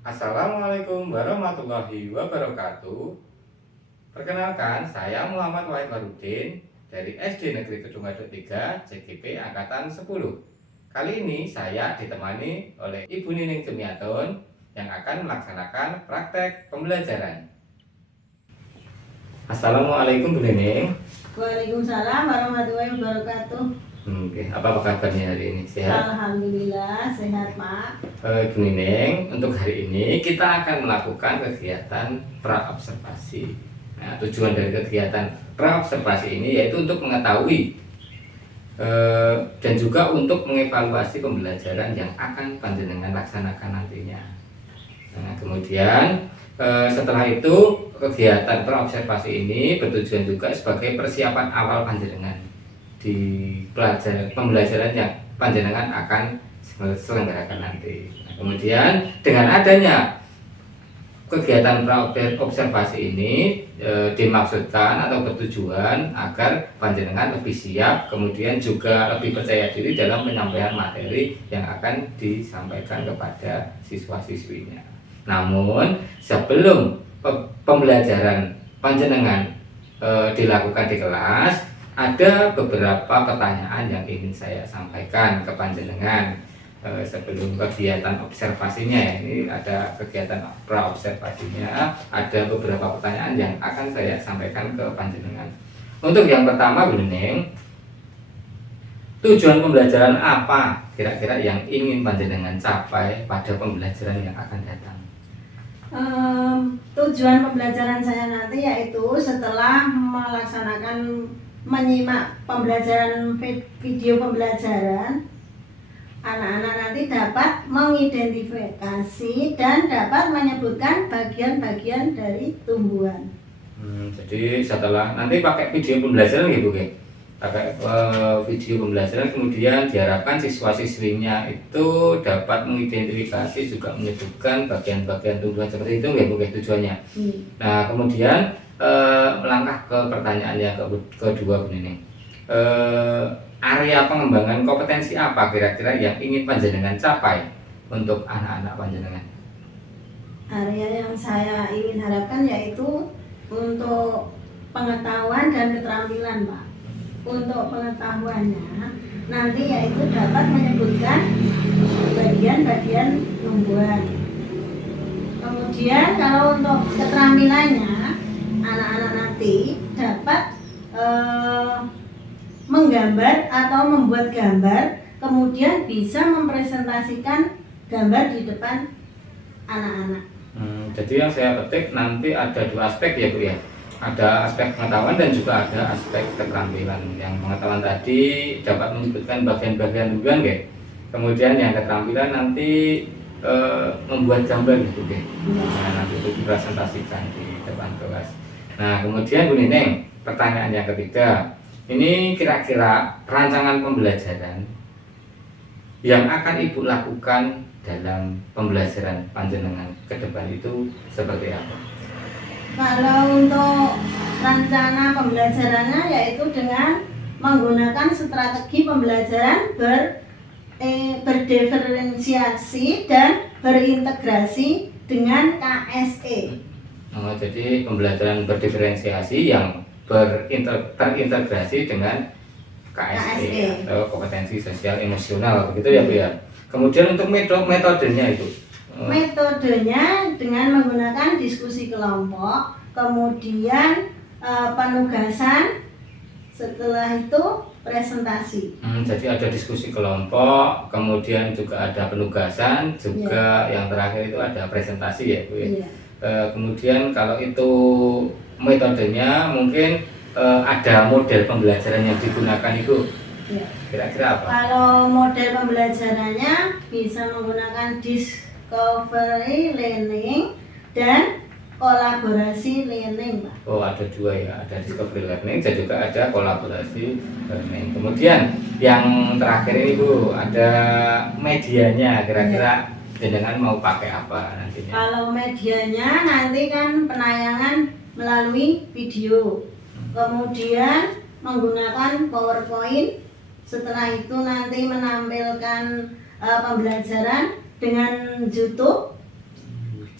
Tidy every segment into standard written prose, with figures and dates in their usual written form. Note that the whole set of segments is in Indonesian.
Assalamualaikum warahmatullahi wabarakatuh. Perkenalkan, saya Muhammad Wahid Warudin dari SD Negeri Kedungado 3, CGP Angkatan 10. Kali ini saya ditemani oleh Ibu Nining Jumiatun yang akan melaksanakan praktek pembelajaran. Assalamualaikum Bu Nining. Waalaikumsalam warahmatullahi wabarakatuh. Oke, apa kabarnya hari ini? Sehat? Alhamdulillah sehat, Pak. Bu Nining, untuk hari ini kita akan melakukan kegiatan praobservasi. Nah, tujuan dari kegiatan praobservasi ini yaitu untuk mengetahui dan juga untuk mengevaluasi pembelajaran yang akan panjenengan laksanakan nantinya. Nah, kemudian setelah itu kegiatan praobservasi ini bertujuan juga sebagai persiapan awal panjenengan di pembelajaran yang panjenengan akan selenggarakan nanti. Nah, kemudian dengan adanya kegiatan praobservasi ini dimaksudkan atau bertujuan agar panjenengan lebih siap, kemudian juga lebih percaya diri dalam penyampaian materi yang akan disampaikan kepada siswa-siswinya. Namun sebelum pembelajaran panjenengan dilakukan di kelas, ada beberapa pertanyaan yang ingin saya sampaikan ke panjenengan sebelum kegiatan observasinya ya. Ini ada kegiatan praobservasinya, ada beberapa pertanyaan yang akan saya sampaikan ke panjenengan. Untuk yang pertama, Bu Nining, tujuan pembelajaran apa kira-kira yang ingin panjenengan capai pada pembelajaran yang akan datang? Tujuan pembelajaran saya nanti yaitu setelah menyimak pembelajaran video pembelajaran, anak-anak nanti dapat mengidentifikasi dan dapat menyebutkan bagian-bagian dari tumbuhan. Jadi setelah nanti pakai video pembelajaran ya Bu, pakai video pembelajaran, kemudian diharapkan siswa-siswinya itu dapat mengidentifikasi juga menyebutkan bagian-bagian tumbuhan seperti itu ya Bu tujuannya. Nah, kemudian melangkah ke pertanyaan yang kedua Bu Nining. Area pengembangan kompetensi apa kira-kira yang ingin panjenengan capai untuk anak-anak panjenengan? Area yang saya ingin harapkan yaitu untuk pengetahuan dan keterampilan, Pak. Untuk pengetahuannya nanti yaitu dapat menyebutkan bagian-bagian tumbuhan. Kemudian kalau untuk keterampilannya, anak-anak nanti dapat menggambar atau membuat gambar, kemudian bisa mempresentasikan gambar di depan anak-anak. Jadi yang saya petik nanti ada dua aspek ya Bu ya. Ada aspek pengetahuan dan juga ada aspek keterampilan. Yang pengetahuan tadi dapat menyebutkan bagian-bagian tumbuhan ya. Kemudian yang keterampilan nanti membuat gambar gitu deh. Nah, nanti itu dipresentasikan di depan kelas. Nah, kemudian Bu Nining, pertanyaan yang ketiga. Ini kira-kira rancangan pembelajaran yang akan Ibu lakukan dalam pembelajaran panjenengan ke depan itu seperti apa? Kalau untuk rencana pembelajarannya yaitu dengan menggunakan strategi pembelajaran berdiferensiasi dan berintegrasi dengan KSE. Jadi pembelajaran berdiferensiasi yang terintegrasi dengan KSE atau kompetensi sosial emosional, begitu ya Bu ya. Kemudian untuk metodenya itu? Metodenya dengan menggunakan diskusi kelompok, kemudian penugasan, setelah itu presentasi. Jadi ada diskusi kelompok, kemudian juga ada penugasan, juga yang terakhir itu ada presentasi ya Bu ya. Kemudian kalau itu metodenya mungkin ada model pembelajaran yang digunakan itu kira-kira apa? Kalau model pembelajarannya bisa menggunakan discovery learning dan kolaborasi learning, Pak. Oh, ada dua ya, ada discovery learning dan juga ada kolaborasi learning. Kemudian yang terakhir ini Bu, ada medianya, kira-kira jenengan mau pakai apa nantinya? Kalau medianya nanti kan penayangan melalui video, kemudian menggunakan PowerPoint, setelah itu nanti menampilkan pembelajaran dengan YouTube,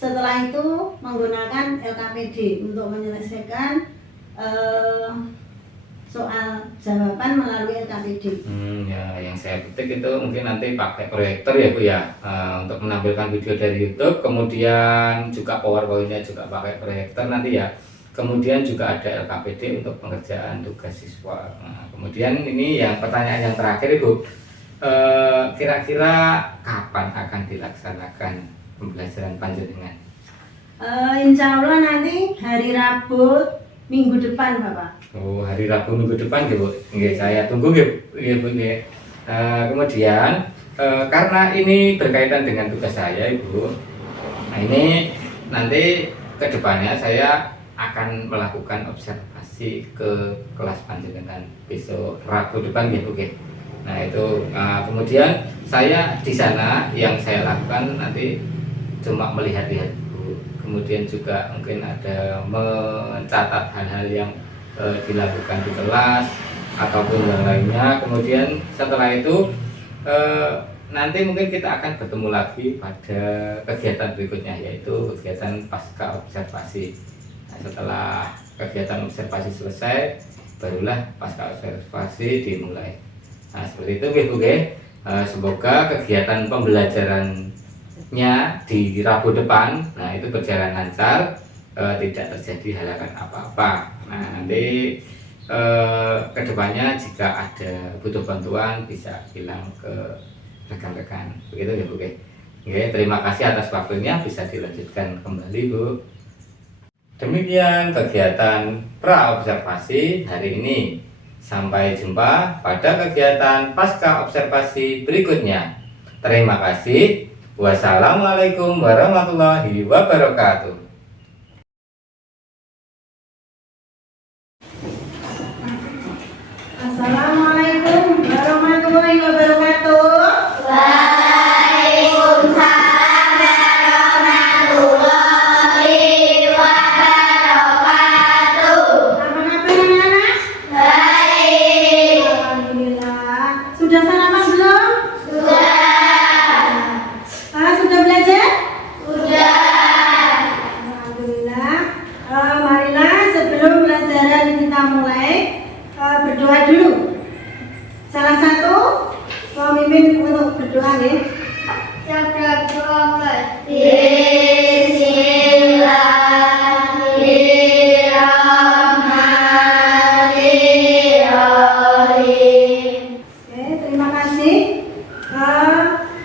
Setelah itu menggunakan LKPD untuk menyelesaikan soal jawaban melalui LKPD. Ya, yang saya petik itu mungkin nanti pakai proyektor ya Bu ya, untuk menampilkan video dari YouTube, kemudian juga PowerPoint-nya juga pakai proyektor nanti ya. Kemudian juga ada LKPD untuk pengerjaan tugas siswa. Nah, kemudian ini yang pertanyaan yang terakhir Ibu, kira-kira kapan akan dilaksanakan pembelajaran panjenengan? Insya Allah nanti hari Rabu minggu depan Bapak. Oh, hari Rabu minggu depan ya Bu. Nggih, saya tunggu ya Bu nggih. Kemudian karena ini berkaitan dengan tugas saya Ibu. Nah, ini nanti ke depannya saya akan melakukan observasi ke kelas panjenengan besok Rabu depan ya Bu nggih. Nah, itu kemudian saya di sana yang saya lakukan nanti cuma melihat-lihat Bu. Kemudian juga mungkin ada mencatat hal-hal yang dilakukan di kelas ataupun yang lainnya. Kemudian setelah itu nanti mungkin kita akan bertemu lagi pada kegiatan berikutnya, yaitu kegiatan pasca observasi. Nah, setelah kegiatan observasi selesai, barulah pasca observasi dimulai. Nah, seperti itu Bu. Semoga kegiatan pembelajarannya di Rabu depan itu berjalan lancar, tidak terjadi halangan apa-apa. Nah, nanti kedepannya jika ada butuh bantuan bisa bilang ke rekan-rekan, begitu ya Bu. Oke, terima kasih atas waktunya, bisa dilanjutkan kembali Bu. Demikian kegiatan pra-observasi hari ini. Sampai jumpa pada kegiatan pasca observasi berikutnya. Terima kasih. Wassalamualaikum warahmatullahi wabarakatuh. Assalamualaikum warahmatullahi wabarakatuh. Waalaikumsalam warahmatullahi wabarakatuh. Apa kabar anak-anak? Baik. Alhamdulillah. Sudah sarapan belum? Sudah. Sudah belajar? Sudah. Alhamdulillah. Marilah sebelum pelajaran kita mulai berdoa dulu. Salah satu pemimpin untuk berdoa ya. Bismillahirrahmanirrahim. Oke, terima kasih.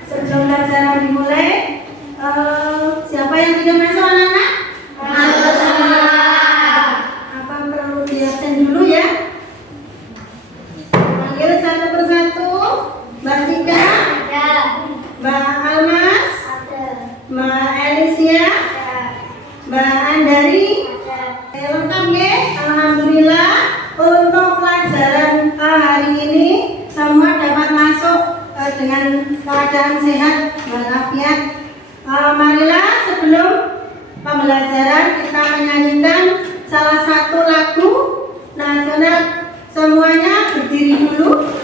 Sebelum pelajaran dimulai, siapa yang tidak masuk anak-anak? Masuk semua. Apa perlu diabsen dulu ya? Panggil satu persatu. Mbak Tika, Ada. Mbak Almas, Ada. Mbak Alicia, Ada. Mbak Andari. Ada. Lengkap ya? Alhamdulillah. Untuk pelajaran hari ini semua dapat masuk dengan keadaan sehat walafiat. Marilah sebelum pembelajaran kita menyanyikan salah satu lagu nasional. Semuanya berdiri dulu.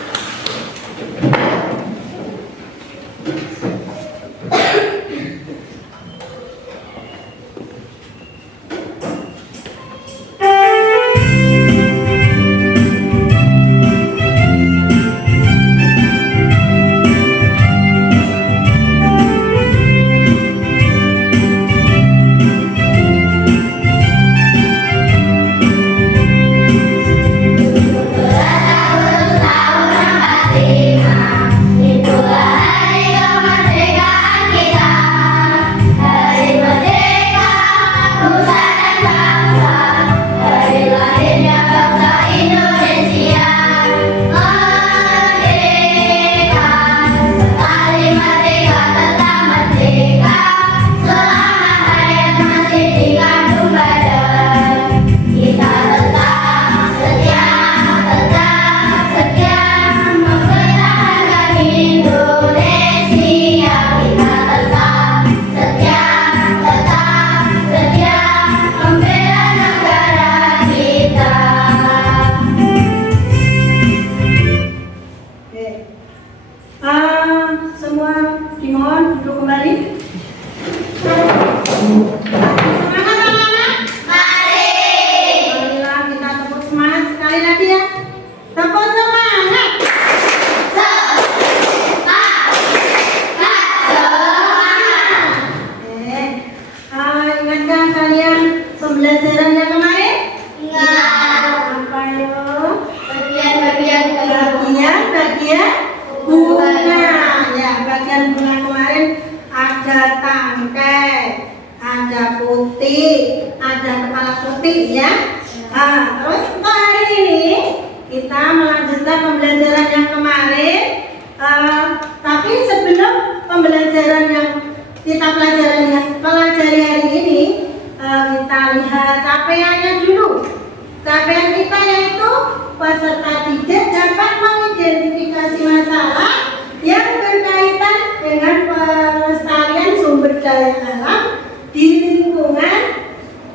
ngerti ya? Terus untuk hari ini kita melanjutkan pembelajaran yang kemarin. Tapi sebelum pembelajaran yang kita pelajari hari ini, kita lihat capaiannya dulu. Capaian kita yaitu peserta didik dapat mengidentifikasi masalah yang berkaitan dengan pelestarian sumber daya alam di lingkungan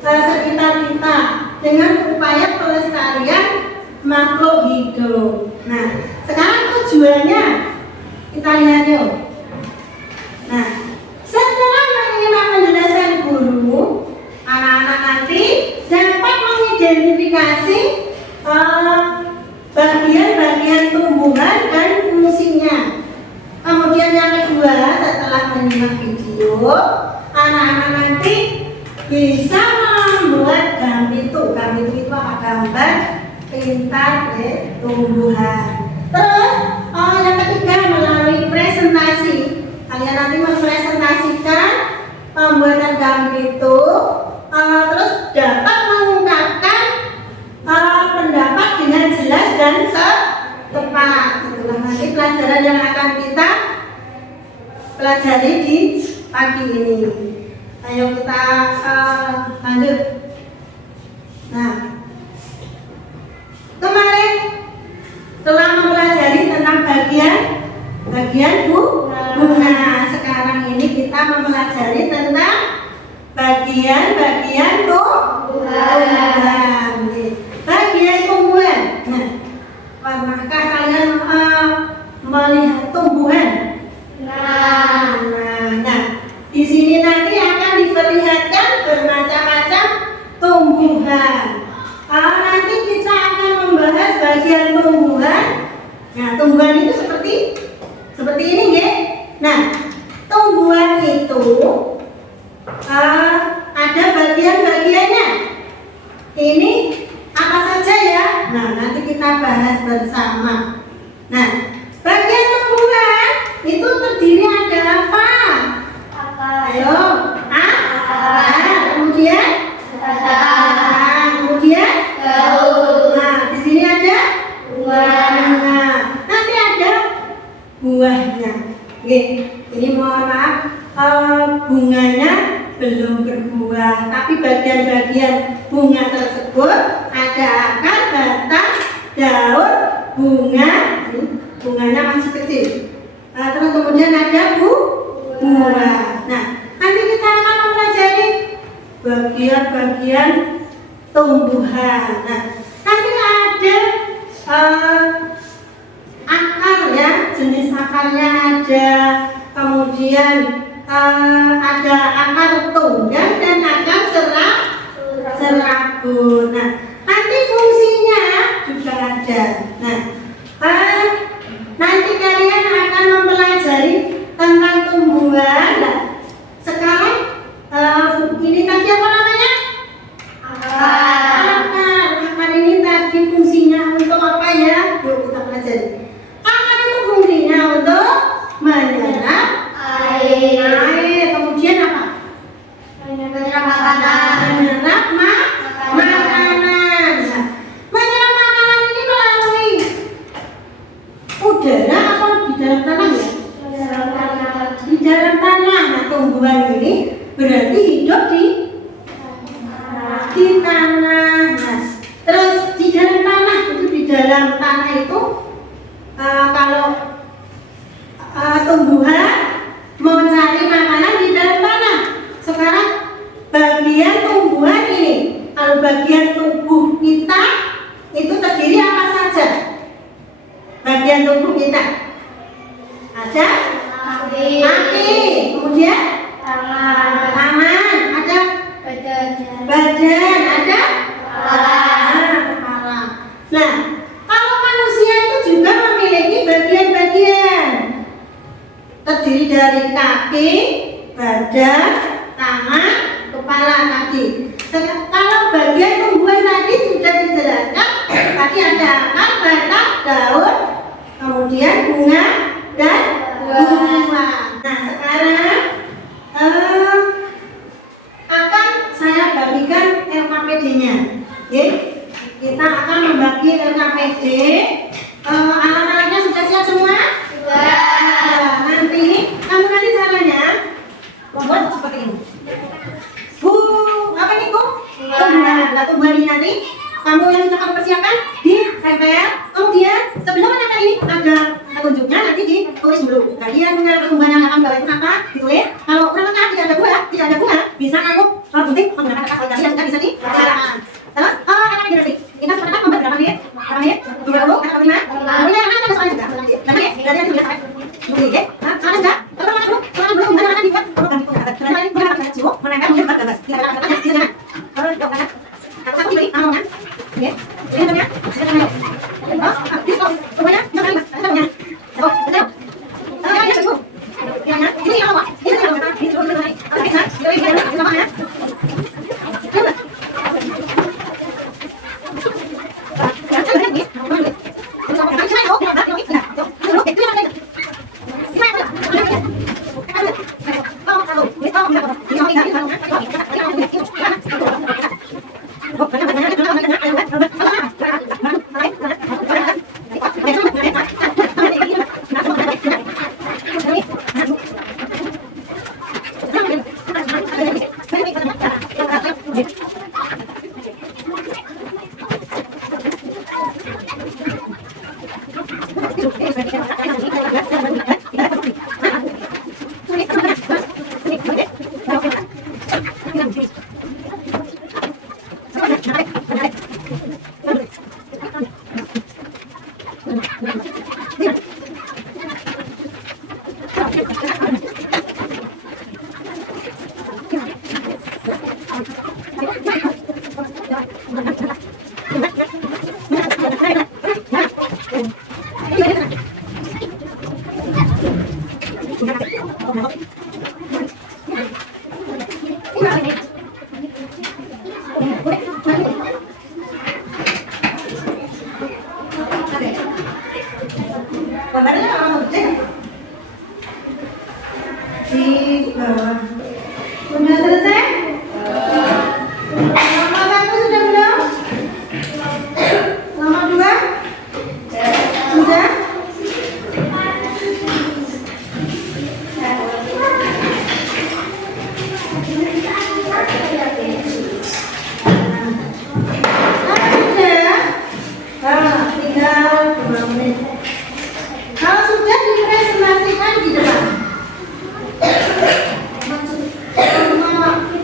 sekitar kita dengan upaya pelestarian makhluk hidup. Nah, sekarang tujuannya kita lihat yuk. Nah, setelah menyimak penjelasan guru, anak-anak nanti dapat mengidentifikasi bagian-bagian tumbuhan dan fungsinya. Kemudian yang kedua, setelah menyimak video, anak-anak nanti bisa membuat gambitu. Gambitu itu apa? Gambar pintar tumbuhan. Terus yang ketiga, melalui presentasi, kalian nanti mempresentasikan pembuatan gambitu, terus dapat mengungkapkan pendapat dengan jelas dan tepat. Itulah nanti pelajaran yang akan kita pelajari di pagi ini. Ayo kita lanjut. Nah, kemarin telah mempelajari tentang bagian bunga. Sekarang ini kita mempelajari tentang bagian tumbuhan. Bagian tumbuhan. Nah, pernahkah kalian melihat tumbuhan? Nah, di sini nanti akan diperlihatkan bermacam-macam tumbuhan. Nanti kita akan membahas bagian tumbuhan. Nah, tumbuhan itu seperti ini ya. Nah, tumbuhan itu ada bagian-bagiannya. Ini apa saja ya? Nah, nanti kita bahas bersama. Nah, bagian tumbuhan itu terdiri ada apa? Ayo, kemudian nah, di sini ada bunga. Nanti ada buahnya. Oke, ini mohon maaf, bunganya belum berbuah, tapi bagian-bagian bunga tersebut ada akar, batang, daun, bunga. Bunganya masih kecil. Terus kemudian ada buah. Nah, nanti kita akan mempelajari bagian-bagian tumbuhan. Nah, nanti ada akar ya, jenis akarnya ada, kemudian ada akar tunggang dan akar serabut. Nah, nanti fungsinya juga ada. Nah, nanti kalian akan mempelajari tentang tumbuhan. Nah, sekarang ini tadi apa namanya? Akar ini tadi fungsinya untuk apa ya? Yuk kita pelajari. Akar itu fungsinya untuk menyerap air. Kemudian apa? Menyerap makanan. Nah, menyerap makanan ini melalui udara atau di dalam tanah ya? Di dalam tanah. Nah, tumbuhan ini berarti hidup di tanah. Nah, terus di dalam tanah itu, di dalam tanah itu kalau tumbuhan mau cari makanan di dalam tanah. Sekarang bagian tumbuhan ini, kalau bagian tubuh kita itu terdiri apa saja? Bagian tubuh kita ada kaki, kemudian tangan, ada badan, ada kepala. Nah, kalau manusia itu juga memiliki bagian-bagian, terdiri dari kaki, badan, tangan, kepala tadi. Kalau bagian tumbuhan tadi sudah dijelaskan, tadi ada akar, batang, daun, kemudian bunga dan buah. Nah, sekarang akan saya bagikan LKPD-nya. Membuat seperti ini. Bu, apa nih Bu? Tumbuhan. Nah, tumbuhan ini nanti kamu yang sudah kamu persiapkan ditempel. Kemudian sebelum menempel ini ada petunjuknya, nanti ditulis dulu. Bagian tumbuhan yang akan bawa itu apa? Ditulis. Kalau kurang lengkap tidak ada bunga, bisa kamu gunting menggunakan kertas kali yang sudah bisa dinyalakan. Terus, kata generasi. Kita sebentar membuat berapa menit? Berapa menit? 20, kata 5. Kemudian ada soalnya juga. Berarti ada yang sudah oke. Nah, sekarang enggak. Kalau belum akan dibuat program itu. Nanti kita akan coba menempel mungkin gambar. Kita akan di sana. Kalau jauh kanan. Satu kali amongnya. Oke. Ini namanya. Oh, semuanya jangan lupa. Semuanya. Oh, betul. Ya, betul. Ya, ini apa? Ini apa? Ini coba dulu. Oke, nah. Ini apa ya? Gambarnya orang kecil di bawah. Sudah selesai? Nomor 1 sudah belum? Nomor 2? Sudah? Tinggal 2 menit. Kalau sudah dipresentasikan di depan.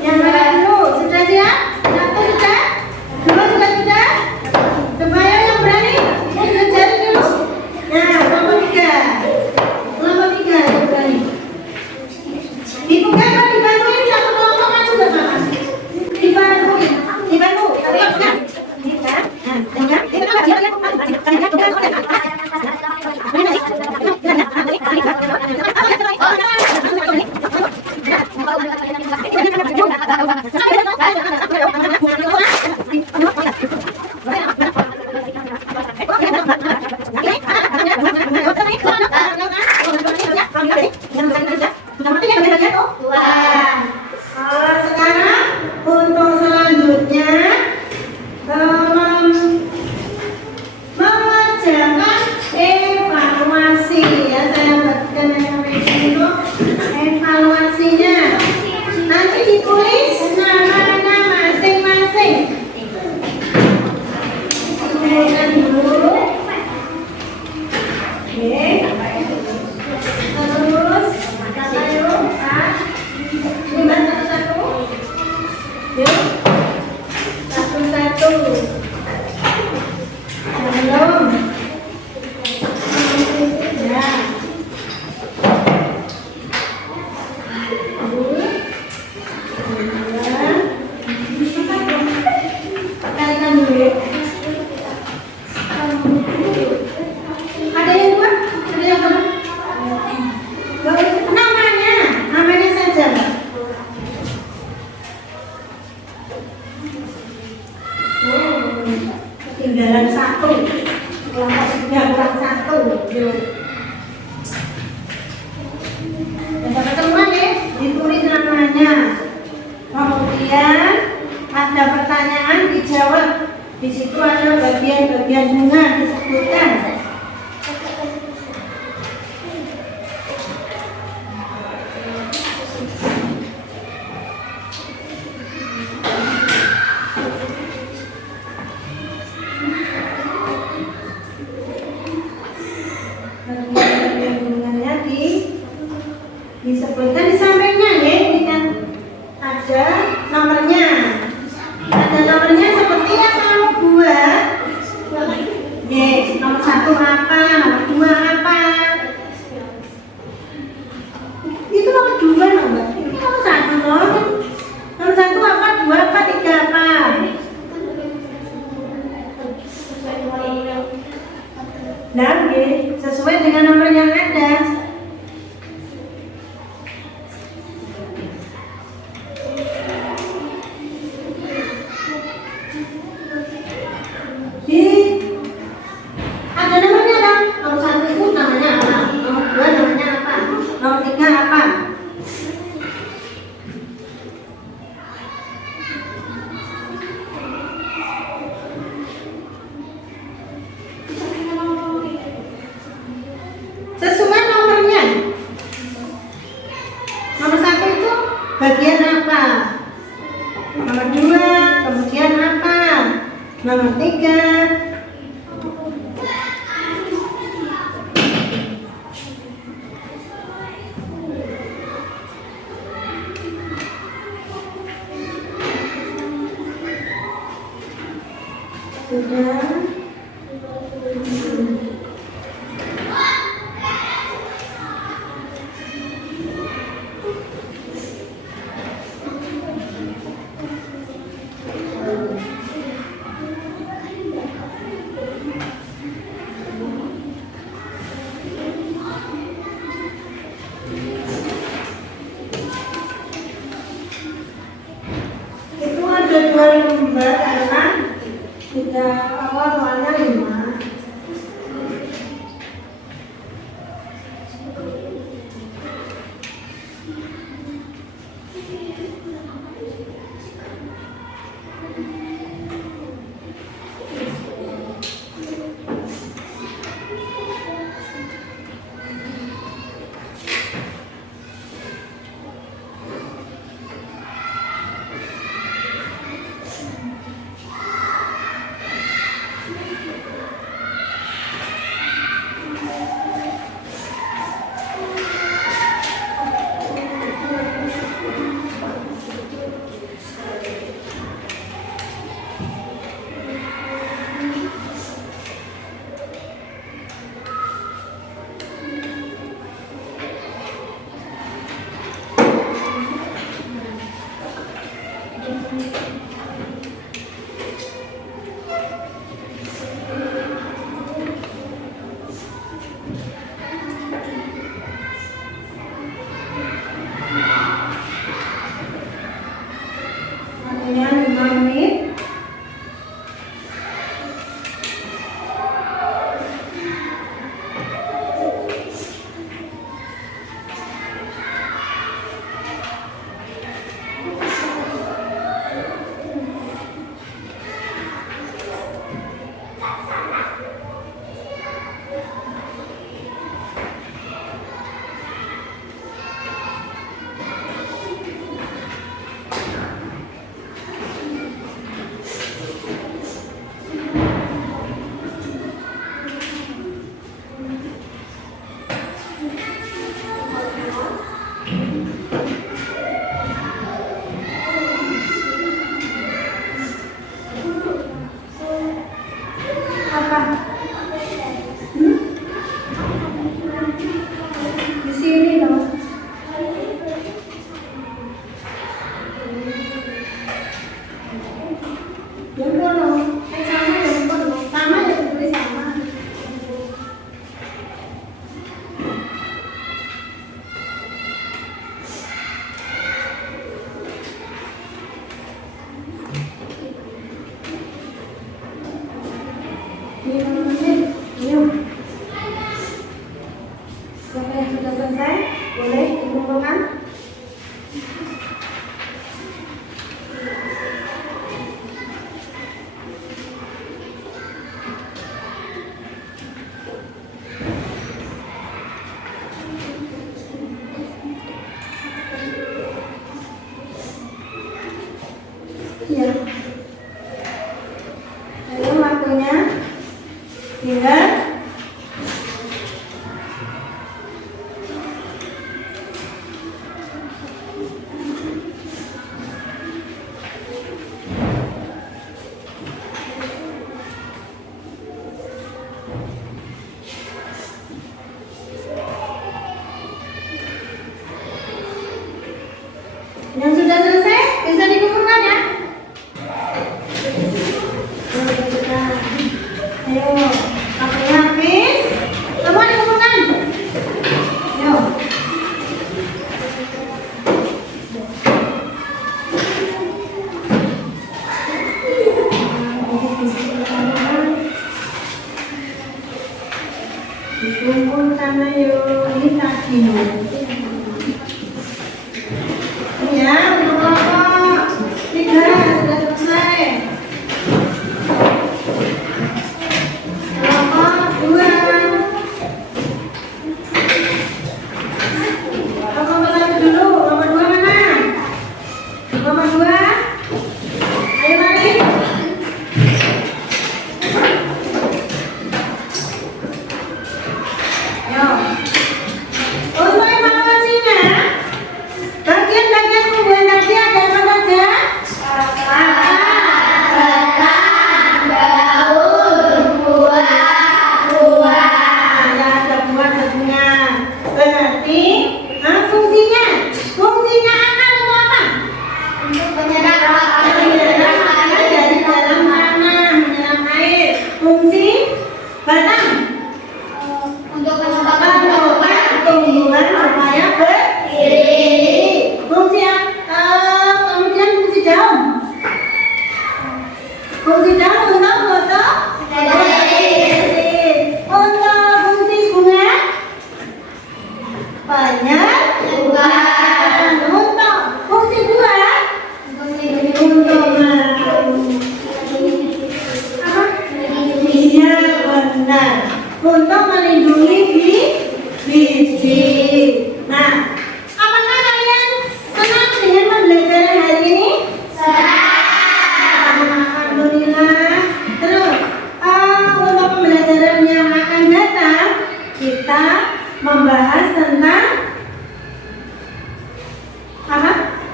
Yang mana dulu? Sudah siap? 1 sudah? 2 sudah? Coba yang berani kejar dulu. Nah, kelompok 3. Kelompok 3 yang berani. Dibuka atau dibantuin satu kelompok kan sudah Pak? Dibantuin. Tapi kalau bukan. Ini kan? Nah, itu kan dia sekarang untuk selanjutnya mengerjakan evaluasi ya, saya buatkan dulu evaluasinya. Nanti ditulis namanya masing-masing. Dituliskan dulu. Oke. Terus ayo ini satu-satu. Yuk. Satu-satu. Belum. Ya. Kalikan dulu. Ada yang dua? Ada yang dua? Namanya saja. Ketinggalan 1. Kelompok sudah kurang 1. Yuk. Dan teman-teman ya, ditulis namanya. Kemudian ada pertanyaan dijawab. Di situ ada bagian-bagian bunga disebutkan. bagian apa? Nomor 2, kemudian apa? Nomor 3. Sudah. Itu ada 2 lembar karena tidak awal soalnya 5. Waktunya 5 menit. Apa? Di sini dong. Jempol dong. Sama jempol dong. Sama ya tulis sama. Ini namanya, yuk. Siapa yang sudah selesai, boleh dikumpulkan. Ya. Ayo waktunya. Tinggal. Yang sudah selesai bisa dikumpulkan ya. Ayo, waktunya habis. Semua dikumpulkan. Ayo. Dikumpulkan ayo di kaki. Ya, untuk kelompok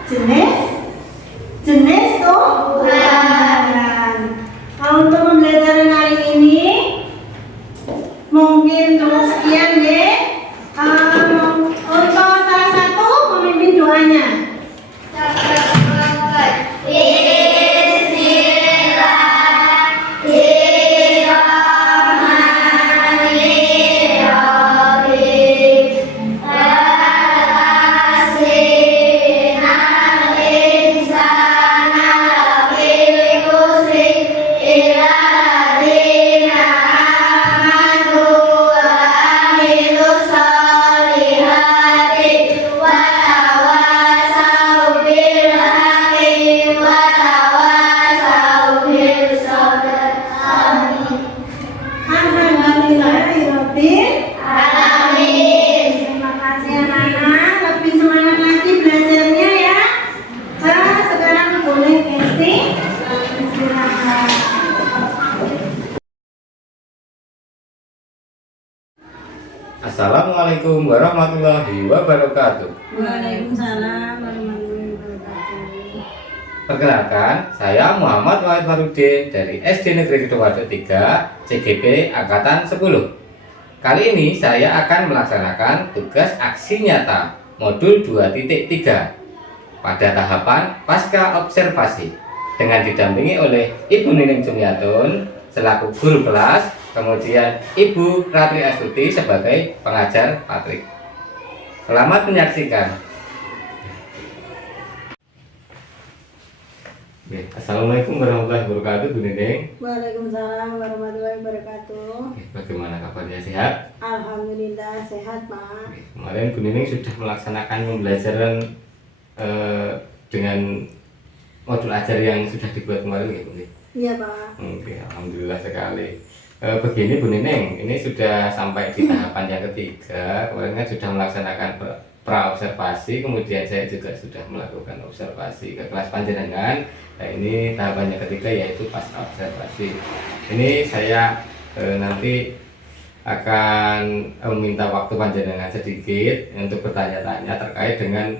Jenis jenis tumbuhan. Nah, untuk pembelajaran hari ini mungkin cukup sekian ya. Untuk salah satu pemimpin doanya. Terima kasih anak-anak, lebih semangat lagi belajarnya ya. Sekarang boleh casting. Silakan. Assalamualaikum warahmatullahi wabarakatuh. Waalaikumsalam warahmatullahi wabarakatuh. Perkenalkan, saya Muhammad Wahid Farudin dari SD Negeri Sidoarjo 3 CGP Angkatan 10. Kali ini saya akan melaksanakan tugas aksi nyata modul 2.3 pada tahapan pasca observasi dengan didampingi oleh Ibu Nining Jumiatun selaku guru kelas, kemudian Ibu Ratri Astuti sebagai pengajar Patrik. Selamat menyaksikan. Assalamualaikum warahmatullahi wabarakatuh, Bu Nining. Waalaikumsalam warahmatullahi wabarakatuh. Bagaimana kabarnya, sehat? Alhamdulillah sehat Pak. Kemarin Bu Nining sudah melaksanakan pembelajaran dengan modul ajar yang sudah dibuat kemarin ya Bu? Iya Pak. Oke, alhamdulillah sekali. Begini Bu Nining, ini sudah sampai di tahapan yang ketiga. Kemarin kan sudah melaksanakan pra-observasi, kemudian saya juga sudah melakukan observasi ke kelas panjenengan. Nah, ini tahapan yang ketiga yaitu pasca observasi. Ini saya nanti akan meminta waktu panjenengan sedikit untuk bertanya-tanya terkait dengan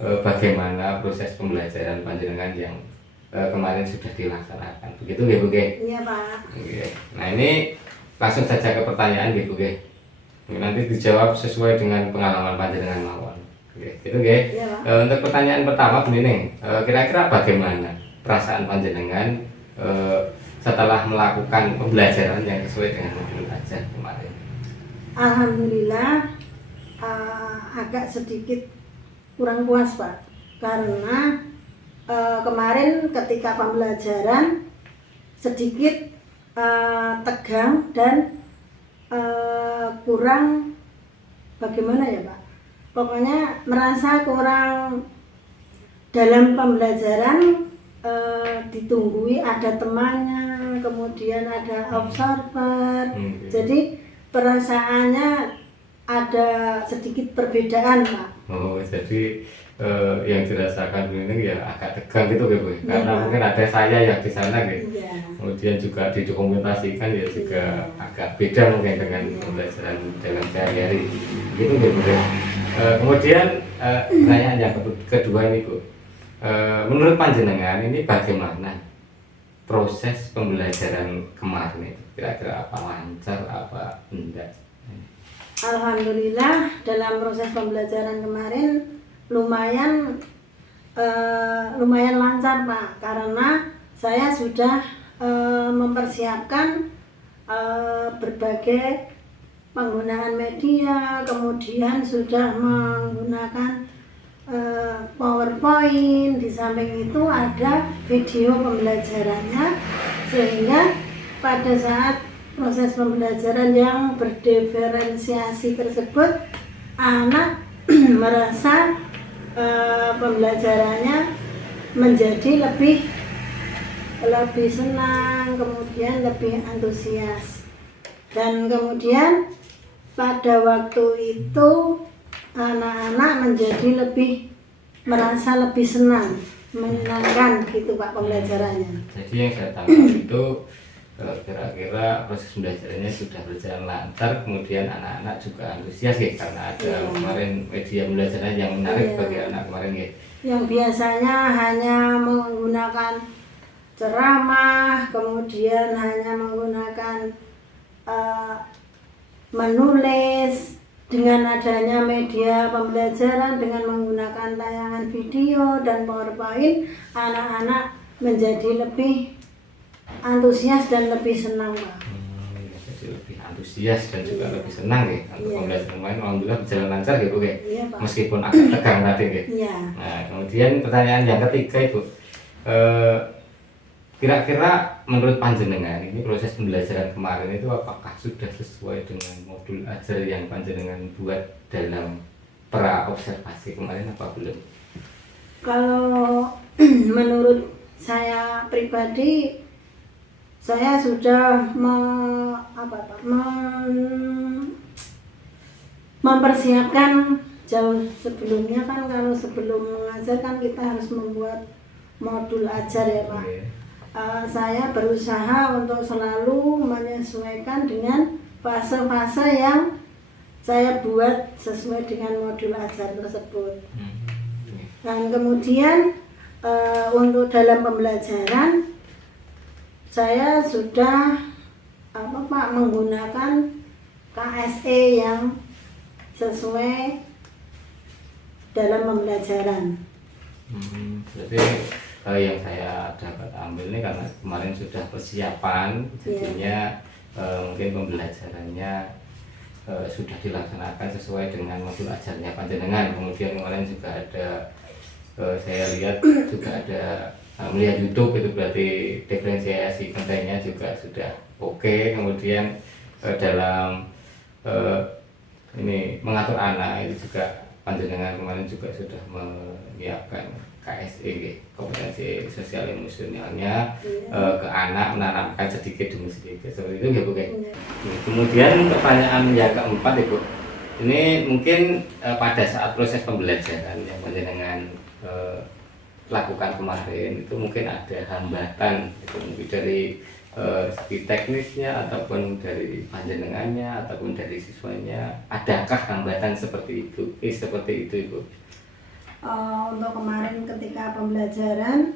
bagaimana proses pembelajaran panjenengan yang kemarin sudah dilaksanakan. Begitu ya Bu? Iya Pak. Oke. Nah, ini langsung saja ke pertanyaan Bu. Nanti dijawab sesuai dengan pengalaman panjenengan mawon. Oke, gitu nggih. Iya, Pak. Untuk pertanyaan pertama Bu Nining, kira-kira bagaimana perasaan panjenengan setelah melakukan pembelajaran yang sesuai dengan modul ajar kemarin? Alhamdulillah agak sedikit kurang puas Pak, karena kemarin ketika pembelajaran sedikit tegang dan kurang bagaimana ya Pak, pokoknya merasa kurang dalam pembelajaran. Ditunggui ada temannya, kemudian ada observer, jadi perasaannya ada sedikit perbedaan Pak. Oh, jadi yang dirasakan ini ya agak tegang gitu Bu, Ya, karena Pak. mungkin ada saya yang di sana gitu. Iya. Kemudian juga didokumentasikan ya juga Iya. agak beda mungkin dengan pembelajaran dalam sehari-hari. Gitu ya Bu. Kemudian pertanyaan yang kedua ini Bu. Menurut panjenengan ini bagaimana proses pembelajaran kemarin itu? Kira-kira apa lancar apa enggak? Alhamdulillah dalam proses pembelajaran kemarin lumayan lancar Pak, karena saya sudah mempersiapkan berbagai penggunaan media, kemudian sudah menggunakan PowerPoint, di samping itu ada video pembelajarannya, sehingga pada saat proses pembelajaran yang berdiferensiasi tersebut anak merasa pembelajarannya menjadi lebih senang, kemudian lebih antusias, dan kemudian pada waktu itu anak-anak menjadi merasa lebih senang, menyenangkan gitu Pak pembelajarannya. Jadi yang saya tangkap itu kira-kira proses pembelajarannya sudah berjalan lancar, kemudian anak-anak juga antusias ya, karena ada Iya. kemarin media pembelajaran yang menarik Iya. bagi anak kemarin ya. yang biasanya hanya menggunakan ceramah, kemudian hanya menggunakan menulis. Dengan adanya media pembelajaran dengan menggunakan tayangan video dan PowerPoint, anak-anak menjadi lebih antusias dan lebih senang, Pak. Jadi lebih antusias dan juga lebih senang ya untuk Iya. pembelajaran online. Alhamdulillah berjalan lancar ya Bu ya. Iya, Pak. Meskipun agak tegang tadi ya. Iya. Nah, kemudian pertanyaan yang ketiga Ibu, kira-kira menurut panjenengan ini proses pembelajaran kemarin itu apakah sudah sesuai dengan modul ajar yang panjenengan buat dalam pra observasi kemarin apa belum? Kalau menurut saya pribadi, saya sudah mempersiapkan jauh sebelumnya. Kan kalau sebelum mengajar kan kita harus membuat modul ajar ya, Pak. Oke. Saya berusaha untuk selalu menyesuaikan dengan fase-fase yang saya buat sesuai dengan modul ajar tersebut. Dan kemudian untuk dalam pembelajaran saya sudah menggunakan KSE yang sesuai dalam pembelajaran. Jadi yang saya dapat ambil ini karena kemarin sudah persiapan, jadinya mungkin pembelajarannya sudah dilaksanakan sesuai dengan modul ajarnya panjenengan. Kemudian kemarin juga ada saya lihat juga ada melihat YouTube, itu berarti diferensiasi kontennya juga sudah oke. Kemudian dalam ini mengatur anak itu juga panjenengan kemarin juga sudah menyiapkan KSE, kompetensi sosial emosionalnya ke anak, menanamkan sedikit demi sedikit seperti itu ya Bu. Kemudian pertanyaan yang keempat Ibu, ini mungkin pada saat proses pembelajaran yang panjenengan lakukan kemarin itu mungkin ada hambatan itu mungkin dari segi teknisnya ataupun dari panjenengannya ataupun dari siswanya, adakah hambatan seperti itu? Seperti itu Ibu. Untuk kemarin ketika pembelajaran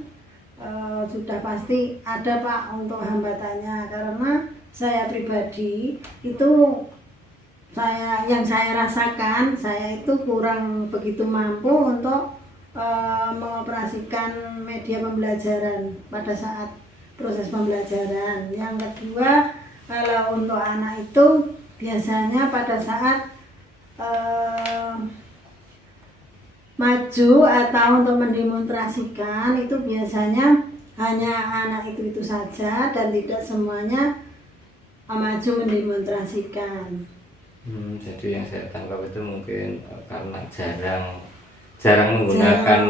sudah pasti ada Pak untuk hambatannya, karena saya pribadi itu yang saya rasakan saya itu kurang begitu mampu untuk mengoperasikan media pembelajaran pada saat proses pembelajaran. Yang kedua, kalau untuk anak itu biasanya pada saat maju atau untuk mendemonstrasikan itu biasanya hanya anak itu saja dan tidak semuanya maju mendemonstrasikan. Jadi yang saya tangkap itu mungkin karena jarang menggunakan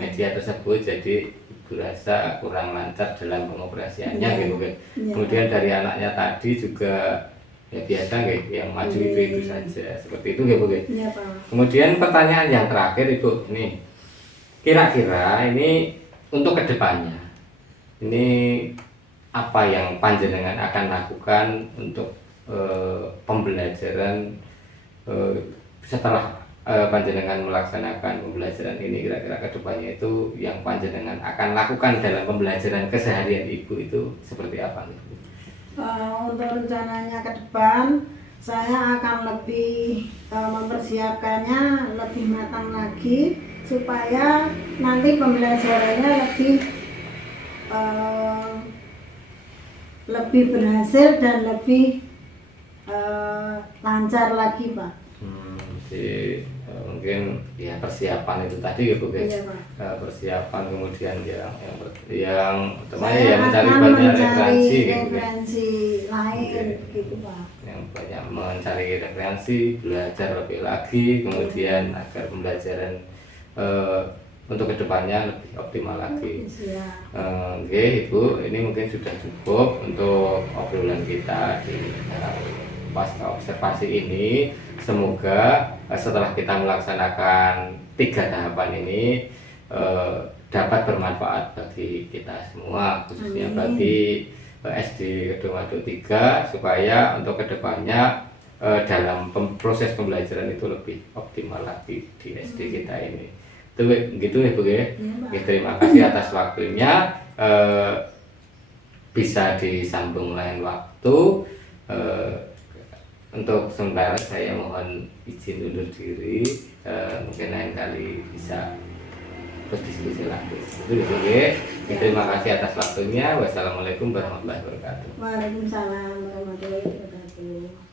media tersebut, jadi Ibu rasa kurang lancar dalam pengoperasiannya gitu kan. Kemudian dari anaknya tadi juga ya biasa yang maju itu saja seperti itu gitu. Iya, Pak. Kemudian pertanyaan yang terakhir Ibu, ini kira-kira ini untuk kedepannya ini apa yang panjenengan akan lakukan untuk pembelajaran setelah panjenengan melaksanakan pembelajaran ini, kira-kira kedepannya itu yang panjenengan akan lakukan dalam pembelajaran keseharian Ibu itu seperti apa? Untuk rencananya ke depan saya akan lebih mempersiapkannya lebih matang lagi supaya nanti pembelajarannya lebih berhasil dan lebih lancar lagi, Pak. Jadi mungkin ya persiapan itu tadi gitu guys. Iya, Pak. Persiapan kemudian yang temannya ya mencari banyak referensi lain gitu, Pak. Yang banyak mencari referensi, belajar lebih lagi, kemudian agar pembelajaran untuk kedepannya lebih optimal lagi. Oke Ibu, ini mungkin sudah cukup untuk obrolan kita di pasca observasi ini. Semoga setelah kita melaksanakan 3 tahapan ini dapat bermanfaat bagi kita semua, khususnya bagi SD Kedung Waduk 3, supaya untuk kedepannya dalam proses pembelajaran itu lebih optimal lagi di SD kita ini. Itu gitu Ibu ya. Iya, Pak. Oke, terima kasih atas waktunya. Bisa disambung lain waktu. Untuk sementara saya mohon izin undur diri. Mungkin lain kali bisa berdiskusi lagi. Itu Ibu ya. Terima kasih atas waktunya. Wassalamualaikum warahmatullahi wabarakatuh. Waalaikumsalam warahmatullahi wabarakatuh.